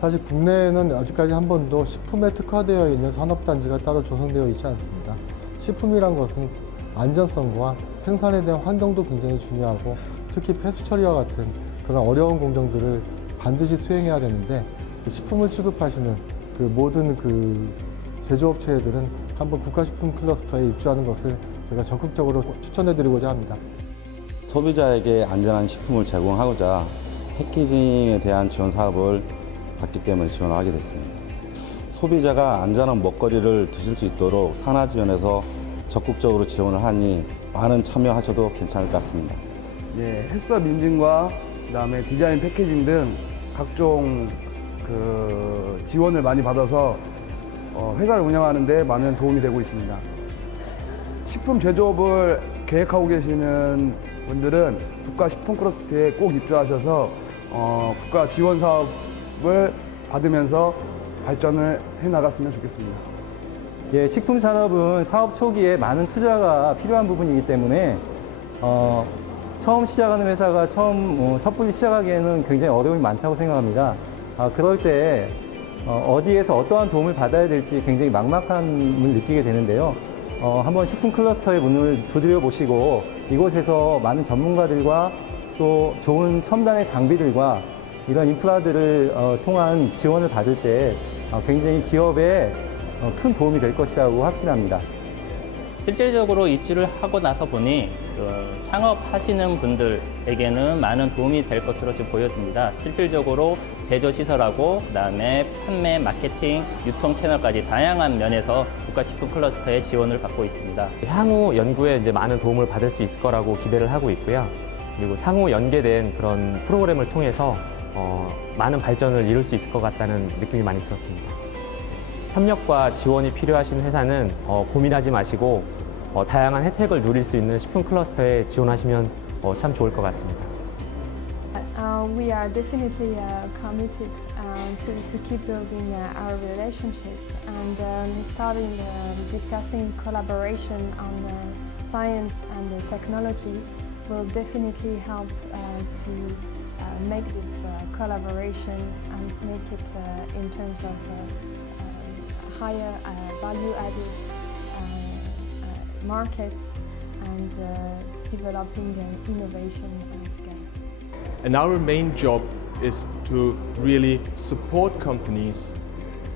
사실 국내에는 아직까지 한 번도 식품에 특화되어 있는 산업단지가 따로 조성되어 있지 않습니다. 식품이란 것은 안전성과 생산에 대한 환경도 굉장히 중요하고 특히 폐수 처리와 같은 그런 어려운 공정들을 반드시 수행해야 되는데 그 식품을 취급하시는 그 모든 그 제조업체들은 한번 국가식품 클러스터에 입주하는 것을 제가 적극적으로 추천해드리고자 합니다. 소비자에게 안전한 식품을 제공하고자 패키징에 대한 지원 사업을 받기 때문에 지원을 하게 됐습니다. 소비자가 안전한 먹거리를 드실 수 있도록 산하지원에서 적극적으로 지원을 하니 많은 참여하셔도 괜찮을 것 같습니다. 예, 헬스업 인증과 그다음에 디자인 패키징 등 각종 그 지원을 많이 받아서 어, 회사를 운영하는데 많은 도움이 되고 있습니다. 식품 제조업을 계획하고 계시는 분들은 국가 식품 클러스터에 꼭 입주하셔서 어, 국가 지원 사업 을 받으면서 발전을 해 나갔으면 좋겠습니다. 예, 식품 산업은 사업 초기에 많은 투자가 필요한 부분이기 때문에 어, 처음 시작하는 회사가 처음 어, 섣불리 시작하기에는 굉장히 어려움이 많다고 생각합니다. 아, 그럴 때 어, 디에서 어떠한 도움을 받아야 될지 굉장히 막막함을 느끼게 되는데요. 어, 한번 식품 클러스터의 문을 두드려 보시고 이곳에서 많은 전문가들과 또 좋은 첨단의 장비들과 이런 인프라들을 어, 통한 지원을 받을 때 어, 굉장히 기업에 어, 큰 도움이 될 것이라고 확신합니다. 실질적으로 입주를 하고 나서 보니 그 창업하시는 분들에게는 많은 도움이 될 것으로 지금 보여집니다. 실질적으로 제조 시설하고 그다음에 판매, 마케팅, 유통 채널까지 다양한 면에서 국가 식품 클러스터의 지원을 받고 있습니다. 향후 연구에 이제 많은 도움을 받을 수 있을 거라고 기대를 하고 있고요. 그리고 상호 연계된 그런 프로그램을 통해서 어, 많은 발전을 이룰 수 있을 것 같다는 느낌이 많이 들었습니다. 협력과 지원이 필요하신 회사는 어, 고민하지 마시고 어, 다양한 혜택을 누릴 수 있는 식품 클러스터에 지원하시면 어, 참 좋을 것 같습니다. Uh, we are definitely uh, committed uh, to, to keep building uh, our relationship and um, starting uh, discussing collaboration on the science and the technology will definitely help uh, to uh, make this uh, collaboration and make it uh, in terms of uh, higher value added uh, markets and developing uh, innovation together. And our main job is to really support companies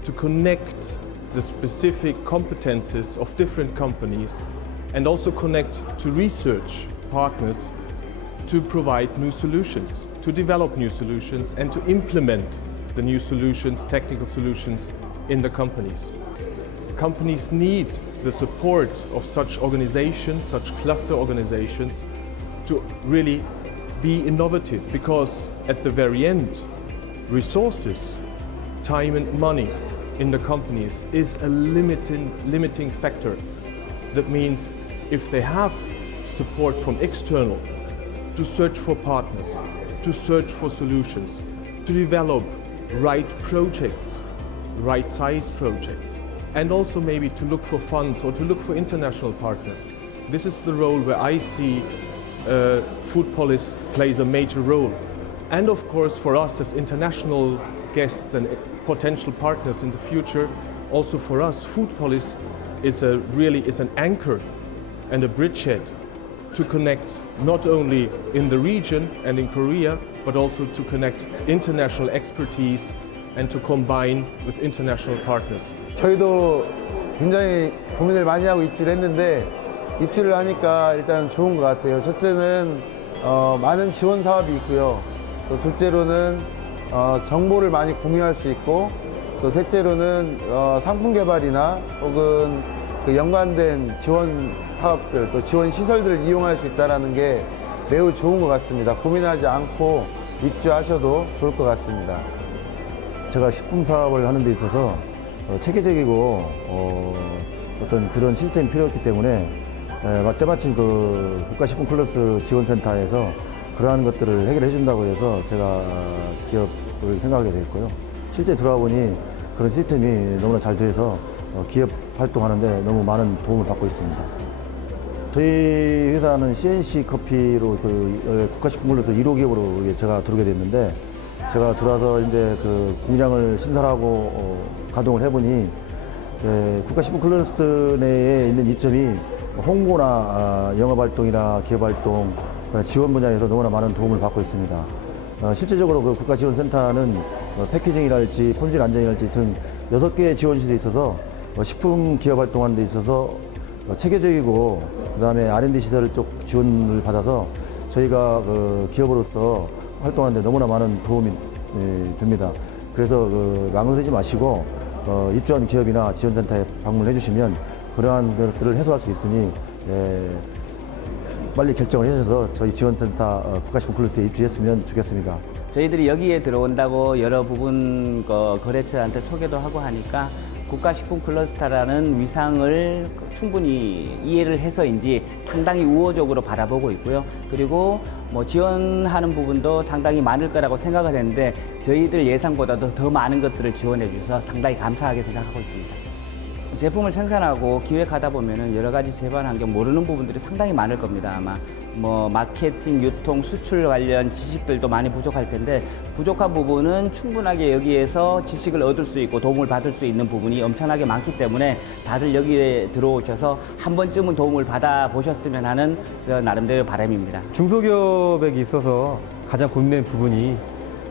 to connect the specific competences of different companies and also connect to research partners to provide new solutions, to develop new solutions and to implement the new solutions, technical solutions in the companies. Companies need the support of such organizations, such cluster organizations, to really be innovative because at the very end, resources, time and money in the companies is a limiting, limiting factor. That means if they have support from external to search for partners, to search for solutions, to develop right projects, right size projects, and also maybe to look for funds or to look for international partners. This is the role where I see uh, Food Police plays a major role. And of course, for us as international guests and potential partners in the future, also for us, Food Police is a really is an anchor and a bridgehead to connect not only in the region and in Korea, but also to connect international expertise and to combine with international partners. 저희도 굉장히 고민을 많이 하고 입주를 했는데 입주를 하니까 일단 좋은 것 같아요. 첫째는 어, 많은 지원 사업이 있고요. 또 둘째로는 어, 정보를 많이 공유할 수 있고 또 셋째로는 어, 상품 개발이나 혹은 그 연관된 지원 사업들 또 지원 시설들을 이용할 수 있다는 게 매우 좋은 것 같습니다. 고민하지 않고 입주하셔도 좋을 것 같습니다. 제가 식품 사업을 하는 데 있어서 어, 체계적이고 어, 어떤 그런 시스템이 필요했기 때문에 에, 때마침 그 국가식품 클러스 지원센터에서 그러한 것들을 해결해 준다고 해서 제가 기업을 생각하게 됐고요. 실제 들어와 보니 그런 시스템이 너무나 잘 돼서 어, 기업 활동하는데 너무 많은 도움을 받고 있습니다. 저희 회사는 CNC 커피로 그 어, 국가식품클러스 1호 기업으로 제가 들어오게 됐는데 제가 들어와서 이제 그 공장을 신설하고 어, 가동을 해보니 예, 국가식품 클러스터 내에 있는 이점이 홍보나 아, 영업활동이나 기업활동 어, 지원 분야에서 너무나 많은 도움을 받고 있습니다. 어, 실제적으로 그 국가지원센터는 어, 패키징이랄지 품질 안전이랄지 등 여섯 개의 지원실이 있어서 어, 식품 기업 활동하는 데 있어서 어, 체계적이고 그다음에 R&D 시설 쪽 지원을 받아서 저희가 그 기업으로서 활동하는데 너무나 많은 도움이 예, 됩니다. 그래서 그 망설이지 마시고 어, 입주한 기업이나 지원센터에 방문해 주시면 그러한 것들을 해소할 수 있으니 예, 빨리 결정을 해주셔서 저희 지원센터 어, 클러스터에 입주했으면 좋겠습니다. 저희들이 여기에 들어온다고 여러 부분 그 거래처한테 소개도 하고 하니까 국가식품 클러스터라는 위상을 충분히 이해를 해서인지 상당히 우호적으로 바라보고 있고요. 그리고 뭐 지원하는 부분도 상당히 많을 거라고 생각을 했는데 저희들 예상보다도 더 많은 것들을 지원해 주셔서 상당히 감사하게 생각하고 있습니다. 제품을 생산하고 기획하다 보면은 여러 가지 재반 환경 모르는 부분들이 상당히 많을 겁니다. 아마 뭐 마케팅, 유통, 수출 관련 지식들도 많이 부족할 텐데 부족한 부분은 충분하게 여기에서 지식을 얻을 수 있고 도움을 받을 수 있는 부분이 엄청나게 많기 때문에 다들 여기에 들어오셔서 한 번쯤은 도움을 받아 보셨으면 하는 저 나름대로 바람입니다. 중소기업에게 있어서 가장 고민되는 부분이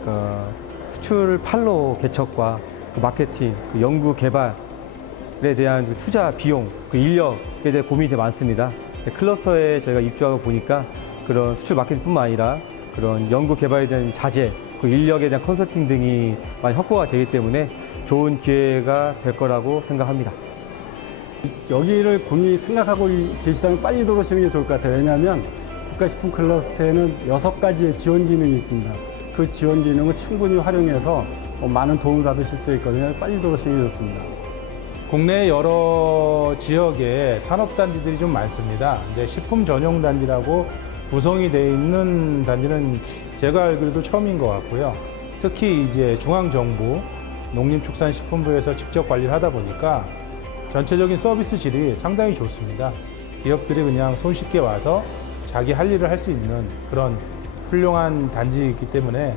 그 수출 판로 개척과 그 마케팅, 그 연구 개발에 대한 그 투자 비용, 그 인력에 대해 고민이 많습니다. 클러스터에 저희가 입주하고 보니까 그런 수출 마케팅뿐만 아니라 그런 연구 개발에 대한 자재, 그 인력에 대한 컨설팅 등이 많이 확보가 되기 때문에 좋은 기회가 될 거라고 생각합니다. 여기를 본인이 생각하고 계시다면 빨리 들어오시는 게 좋을 것 같아요. 왜냐하면 국가식품 클러스터에는 여섯 가지의 지원 기능이 있습니다. 그 지원 기능을 충분히 활용해서 어, 많은 도움을 받으실 수 있거든요. 빨리 들어오시는 게 좋습니다. 국내 여러 지역에 산업단지들이 좀 많습니다. 근데 식품 전용 단지라고 구성이 되어 있는 단지는 제가 알기로도 처음인 것 같고요. 특히 이제 중앙정부 농림축산식품부에서 직접 관리를 하다 보니까 전체적인 서비스 질이 상당히 좋습니다. 기업들이 그냥 손쉽게 와서 자기 할 일을 할 수 있는 그런 훌륭한 단지이기 때문에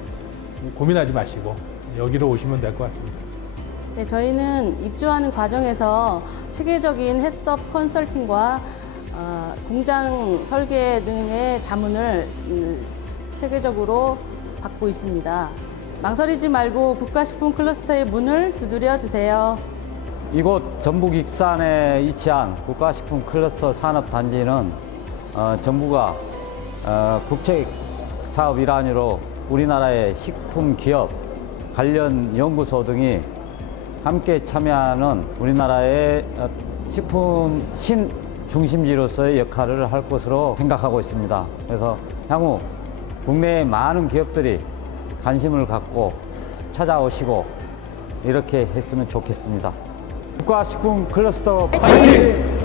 고민하지 마시고 여기로 오시면 될 것 같습니다. 네, 저희는 입주하는 과정에서 체계적인 햇섭 컨설팅과 어, 공장 설계 등의 자문을 음, 체계적으로 받고 있습니다. 망설이지 말고 국가식품 클러스터의 문을 두드려 주세요. 이곳 전북 익산에 위치한 국가식품 클러스터 산업단지는 어, 정부가 어, 국책 사업 일환으로 우리나라의 식품 기업 관련 연구소 등이 함께 참여하는 우리나라의 어, 식품 신 중심지로서의 역할을 할 것으로 생각하고 있습니다. 그래서 향후 국내의 많은 기업들이 관심을 갖고 찾아오시고 이렇게 했으면 좋겠습니다. 국가식품 클러스터 파이팅!